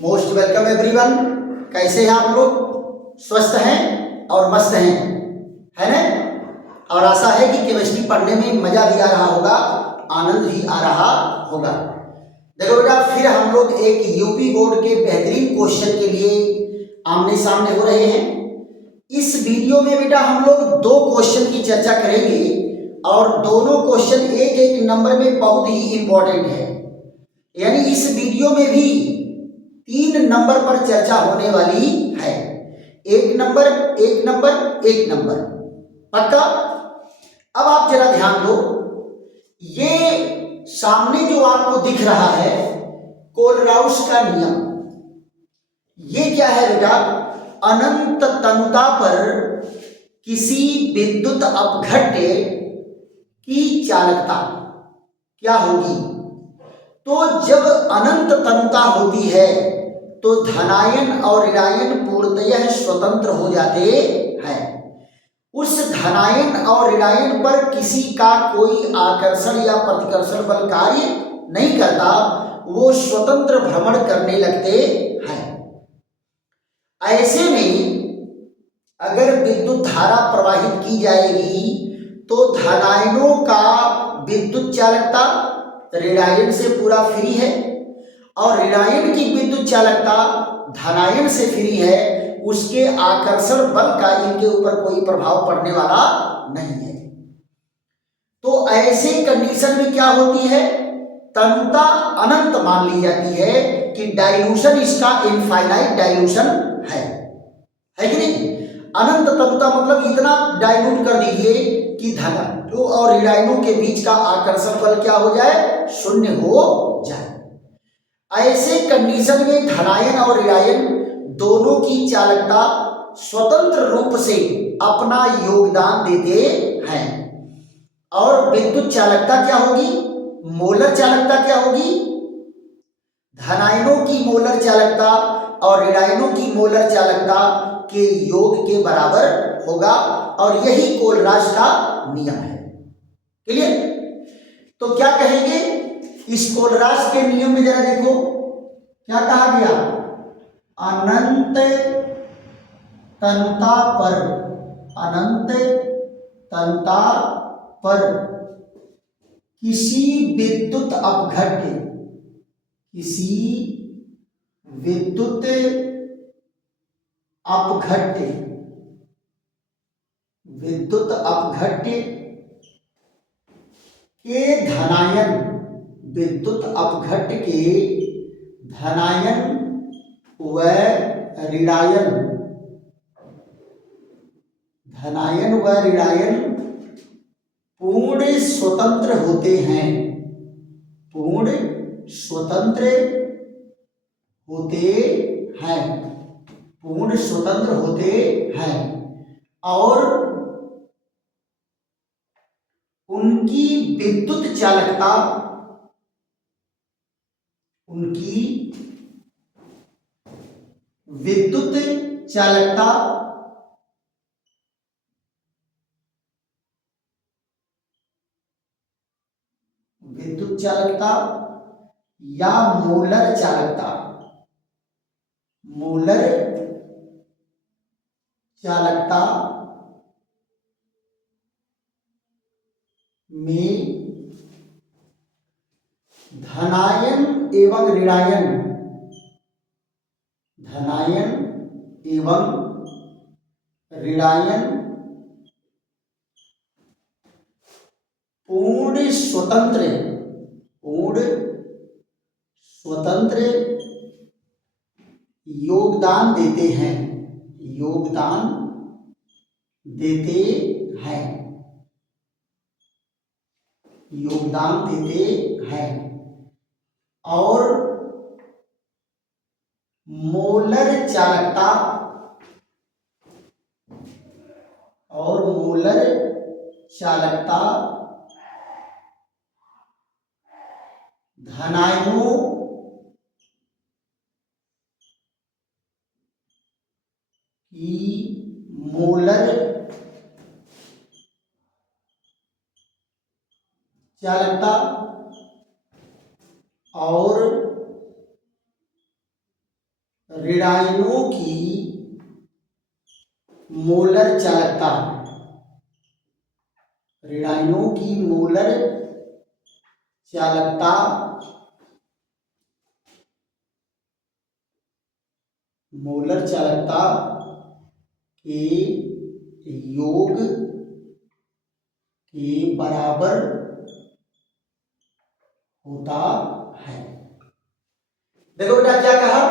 Most welcome everyone. कैसे हैं आप लोग? स्वस्थ हैं और मस्त हैं, है ना? और आशा है कि केमिस्ट्री पढ़ने में मजा भी आ रहा होगा, आनंद भी आ रहा होगा। देखो बेटा, फिर हम लोग एक यूपी बोर्ड के बेहतरीन क्वेश्चन के लिए आमने सामने हो रहे हैं। इस वीडियो में बेटा हम लोग दो क्वेश्चन की चर्चा करेंगे और दोनों क्वेश्चन एक एक नंबर में बहुत ही इंपॉर्टेंट है। यानी इस वीडियो में भी 3 नंबर पर चर्चा होने वाली है। एक नंबर, एक नंबर, एक नंबर, पक्का? अब आप जरा ध्यान दो, ये सामने जो आपको दिख रहा है कोलराउस का नियम, ये क्या है बेटा? अनंत तनुता पर किसी विद्युत अपघट्य की चालकता क्या होगी? तो जब अनंत तनुता होती है तो धनायन और ऋणायन पूर्णतः स्वतंत्र हो जाते हैं। उस धनायन और ऋणायन पर किसी का कोई आकर्षण या प्रतिकर्षण बल कार्य नहीं करता, वो स्वतंत्र भ्रमण करने लगते हैं। ऐसे में अगर विद्युत धारा प्रवाहित की जाएगी तो धनायनों का विद्युत चालकता ऋणायन से पूरा फ्री है और ऋणायन की विद्युत चालकता धनायन से फ्री है। उसके आकर्षण बल का इनके ऊपर कोई प्रभाव पड़ने वाला नहीं है। तो ऐसे कंडीशन में क्या होती है? तनुता अनंत मान ली जाती है कि डाइल्यूशन इसका इनफाइनाइट डाइल्यूशन है कि नहीं? अनंत तनुता मतलब इतना डाइल्यूट कर दीजिए कि धनायनों और ऋणायनों के बीच का आकर्षण बल क्या हो जाए? शून्य हो जाए। ऐसे कंडीशन में धनायन और ऋणायन दोनों की चालकता स्वतंत्र रूप से अपना योगदान देते हैं और विद्युत चालकता क्या होगी? मोलर चालकता क्या होगी? धनायनों की मोलर चालकता और ऋणायनों की मोलर चालकता के योग के बराबर होगा और यही कोलराज का नियम है। क्लियर? तो क्या कहेंगे इस कोलराज के नियम में? जरा देखो क्या कहा गया? अनंत तनुता पर, अनंत तनुता पर किसी विद्युत अपघट्य, किसी विद्युत अपघट्य, विद्युत अपघट्य के धनायन, विद्युत अपघट्य के धनायन व ऋणायन, धनायन व ऋणायन पूर्ण स्वतंत्र होते हैं, पूर्ण स्वतंत्र होते हैं, पूर्ण स्वतंत्र होते हैं और उनकी विद्युत चालकता, उनकी विद्युत चालकता विद्युत चालकता या मोलर चालकता, मोलर चालकता में धनायन एवं ऋणायन, धनायन एवं ऋणायन पूर्ण स्वतंत्र, पूर्ण स्वतंत्र योगदान देते हैं, योगदान देते हैं, योगदान देते हैं और मोलर चालकता, और मोलर चालकता धनायनों की मोलर चालकता और ऋणायनों की मोलर चालकता, ऋणायनों की मोलर चालकता के योग के बराबर होता है। देखो बेटा क्या कहा,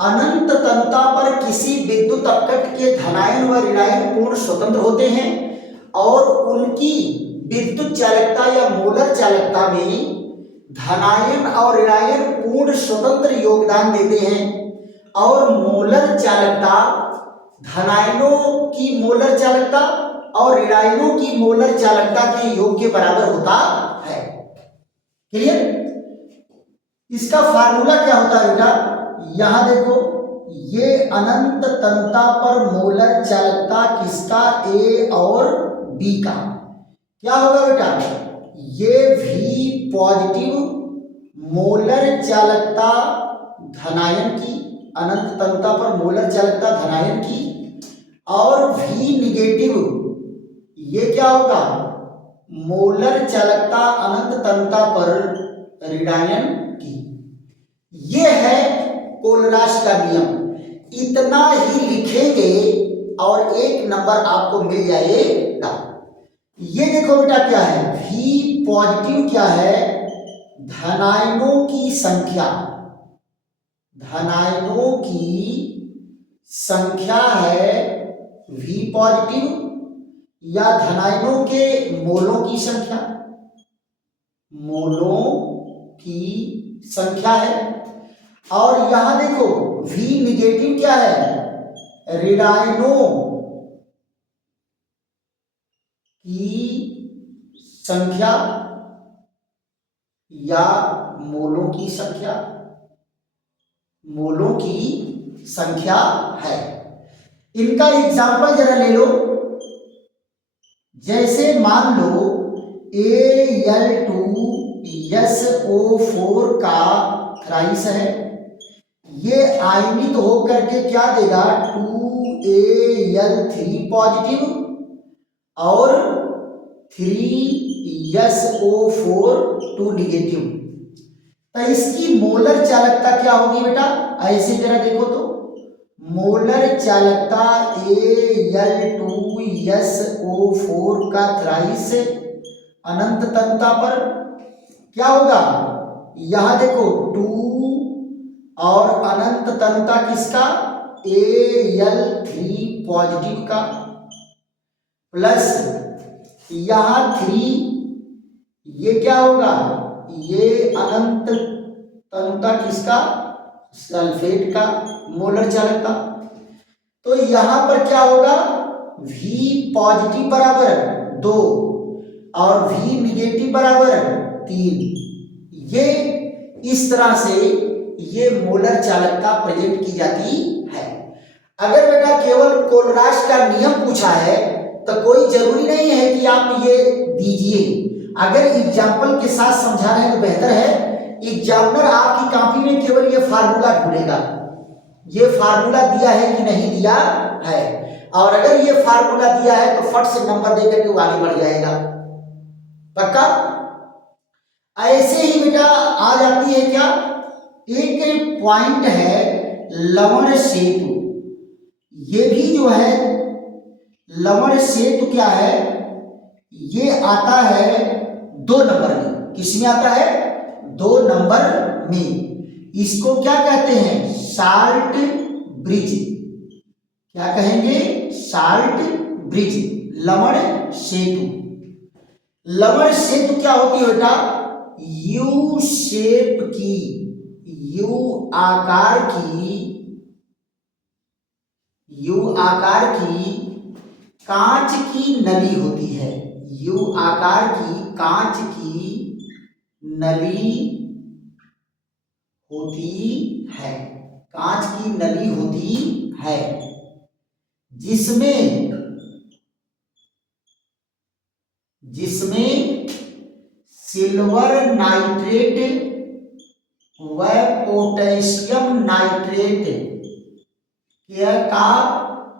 अनंत तनुता पर किसी विद्युत अपकट के धनायन व ऋणायन पूर्ण स्वतंत्र होते हैं और उनकी विद्युत चालकता या मोलर चालकता में धनायन और ऋणायन पूर्ण स्वतंत्र योगदान देते हैं और मोलर चालकता धनायनों की मोलर चालकता और ऋणायनों की मोलर चालकता के योग के बराबर होता है। क्लियर? इसका फार्मूला क्या होता है बेटा, यहां देखो, ये अनंत तनुता पर मोलर चालकता किसका, ए और बी का, क्या होगा बेटा, ये V पॉजिटिव मोलर चालकता धनायन की, अनंत तनुता पर मोलर चालकता धनायन की, और V निगेटिव ये क्या होगा, मोलर चालकता अनंत तनुता पर ऋणायन की। ये है कोलराश का नियम। इतना ही लिखेंगे और एक नंबर आपको मिल जाएगा। ये देखो बेटा क्या है, V पॉजिटिव क्या है, धनायनों की संख्या, धनायनों की संख्या है V पॉजिटिव, या धनायनों के मोलों की संख्या, मोलों की संख्या है। और यहां देखो V निगेटिव क्या है, ऋणायनों की संख्या या मोलों की संख्या, मोलों की संख्या है। इनका एग्जाम्पल जरा ले लो। जैसे मान लो Al2SO4 का थ्राइस है, ये आयनित होकर के क्या देगा, 2Al3 पॉजिटिव और 3SO4 2 निगेटिव। तो इसकी मोलर चालकता क्या होगी बेटा, ऐसे जरा देखो तो, मोलर चालकता Al2SO4 का थ्राइस अनंत तनुता पर क्या होगा, यहां देखो 2 और अनंत तनुता किसका, Al3 पॉजिटिव का, प्लस यहां 3, ये क्या होगा, ये अनंत तनुता किसका, सल्फेट का, मोलर चालकता। तो यहां पर क्या होगा, V पॉजिटिव बराबर 2 और V निगेटिव बराबर 3। ये इस तरह से ये मोलर चालकता प्रेजेंट की जाती है। अगर बेटा केवल कोलराश का नियम पूछा है तो कोई जरूरी नहीं है कि आप ये दीजिए। अगर एग्जाम्पल के साथ समझा रहे हैं तो बेहतर है। एग्जामिनर आपकी कॉपी में केवल ये फार्मूला ढूंढेगा, ये फार्मूला दिया है कि नहीं दिया है, और अगर ये फार्मूला दिया है तो फट से नंबर देकर के वो आगे बढ़ जाएगा। पक्का? ऐसे ही बेटा आ जाती है क्या, एक पॉइंट है लवण सेतु। ये भी जो है लवण सेतु क्या है, ये आता है 2 नंबर में। किसमें आता है, 2 नंबर में। इसको क्या कहते हैं, साल्ट ब्रिज। क्या कहेंगे, साल्ट ब्रिज, लवण सेतु। लवण सेतु क्या होती है बेटा, यू शेप की, यू आकार की कांच की नली होती है। यू आकार की कांच की नली होती है, कांच की नली होती है, जिसमें सिल्वर नाइट्रेट व पोटेशियम नाइट्रेट का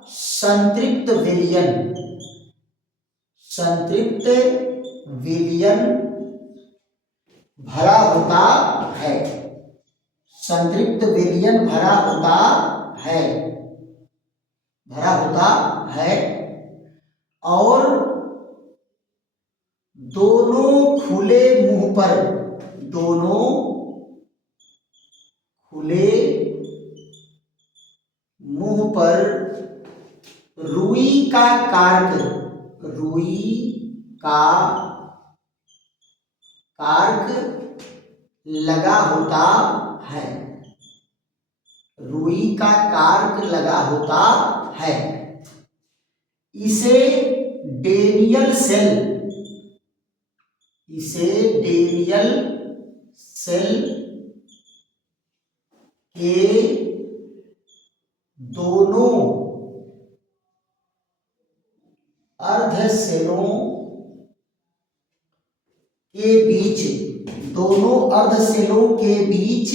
संतृप्त विलयन भरा होता है, संतृप्त विलयन भरा होता है और दोनों खुले मुंह पर रुई का कार्क लगा होता है, रुई का कार्क लगा होता है। इसे डेनियल सेल के दोनों अर्धसेलों के बीच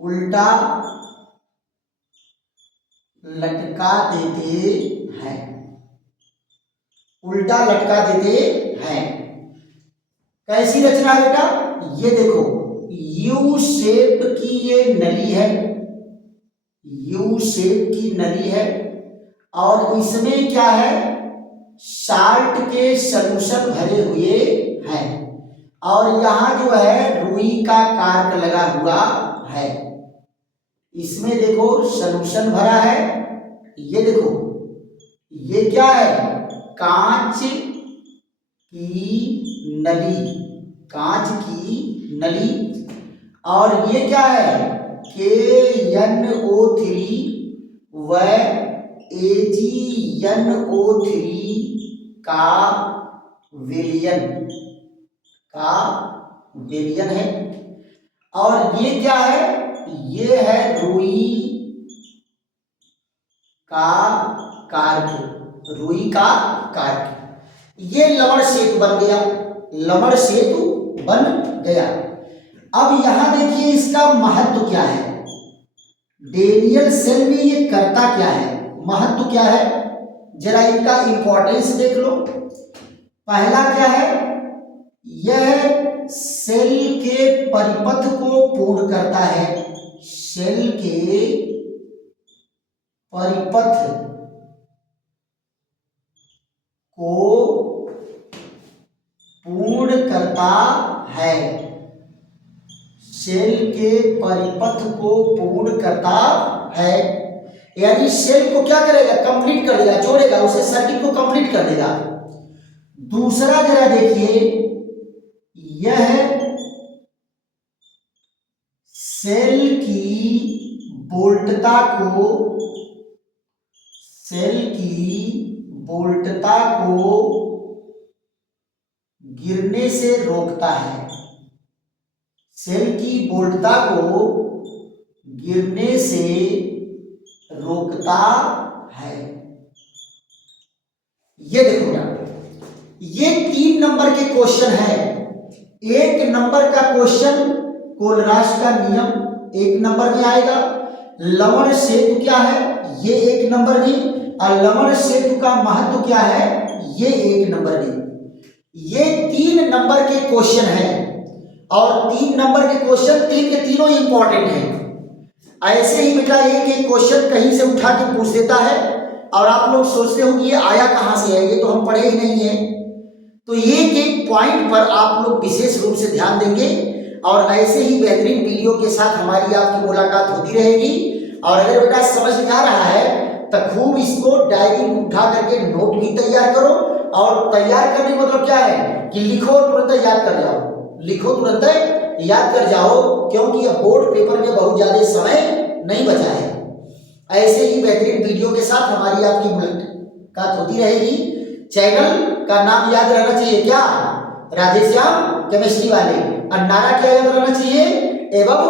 उल्टा लटका देते हैं। कैसी रचना है बेटा? ये देखो, यू शेप की ये नली है, यू शेप की नली है और इसमें क्या है, साल्ट के सॉल्यूशन भरे हुए हैं और यहाँ जो है रुई का कार्क लगा हुआ है। इसमें देखो सॉल्यूशन भरा है, ये देखो ये क्या है, कांच की नली और ये क्या है, KNO3 व AgNO3 का विलयन है और ये क्या है, ये है रुई का कार्क। ये लवण सेतु बन गया। अब यहां देखिए इसका महत्व क्या है, डेनियल सेल में ये करता क्या है, महत्व क्या है, जरा इनका इंपॉर्टेंस देख लो। पहला क्या है, यह सेल के परिपथ को पूर्ण करता है, सेल के परिपथ को पूर्ण करता है, सेल के परिपथ को पूर्ण करता है, यानी सेल को क्या करेगा, कंप्लीट कर देगा, जोड़ेगा, उसे सर्किट को कंप्लीट कर देगा। दूसरा जरा देखिए, यह सेल की बोल्टता को गिरने से रोकता है, सेल की बोल्टता को गिरने से रोकता है। ये देखो ना, ये 3 नंबर के क्वेश्चन है। 1 नंबर का क्वेश्चन कोलरास का नियम 1 नंबर में आएगा, लवण सेतु क्या है ये 1 नंबर में, और लवण सेतु का महत्व क्या है ये 1 नंबर में। ये 3 नंबर के क्वेश्चन है और 3 नंबर के क्वेश्चन 3 के तीनों इंपॉर्टेंट हैं। ऐसे ही बेटा एक क्वेश्चन कहीं से उठा के पूछ देता है और आप लोग सोचते हो कि ये आया कहां से है, ये तो हम पढ़े ही नहीं है। तो एक पॉइंट पर आप लोग विशेष रूप से ध्यान देंगे और ऐसे ही बेहतरीन वीडियो के साथ हमारी आपकी मुलाकात होती रहेगी। और अगर बेटा समझ में आ रहा है तो खूब इसको डायरी में उठा करके नोट भी तैयार करो, और तैयार करने मतलब क्या है कि लिखो और तुरंत याद कर जाओ, लिखो तुरंत याद कर जाओ, क्योंकि अब बोर्ड पेपर में बहुत ज्यादा समय नहीं बचा है। ऐसे ही बेहतरीन वीडियो के साथ हमारी आपकी मुलाकात होती रहेगी। चैनल का नाम याद रहना चाहिए क्या, राधेश्याम केमिस्ट्री वाले, और नारा क्या याद रहना चाहिए, एवं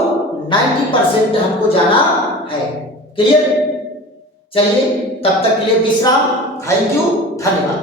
90% हमको जाना है। क्लियर? चलिए तब तक के लिए विश्राम। थैंक यू, धन्यवाद।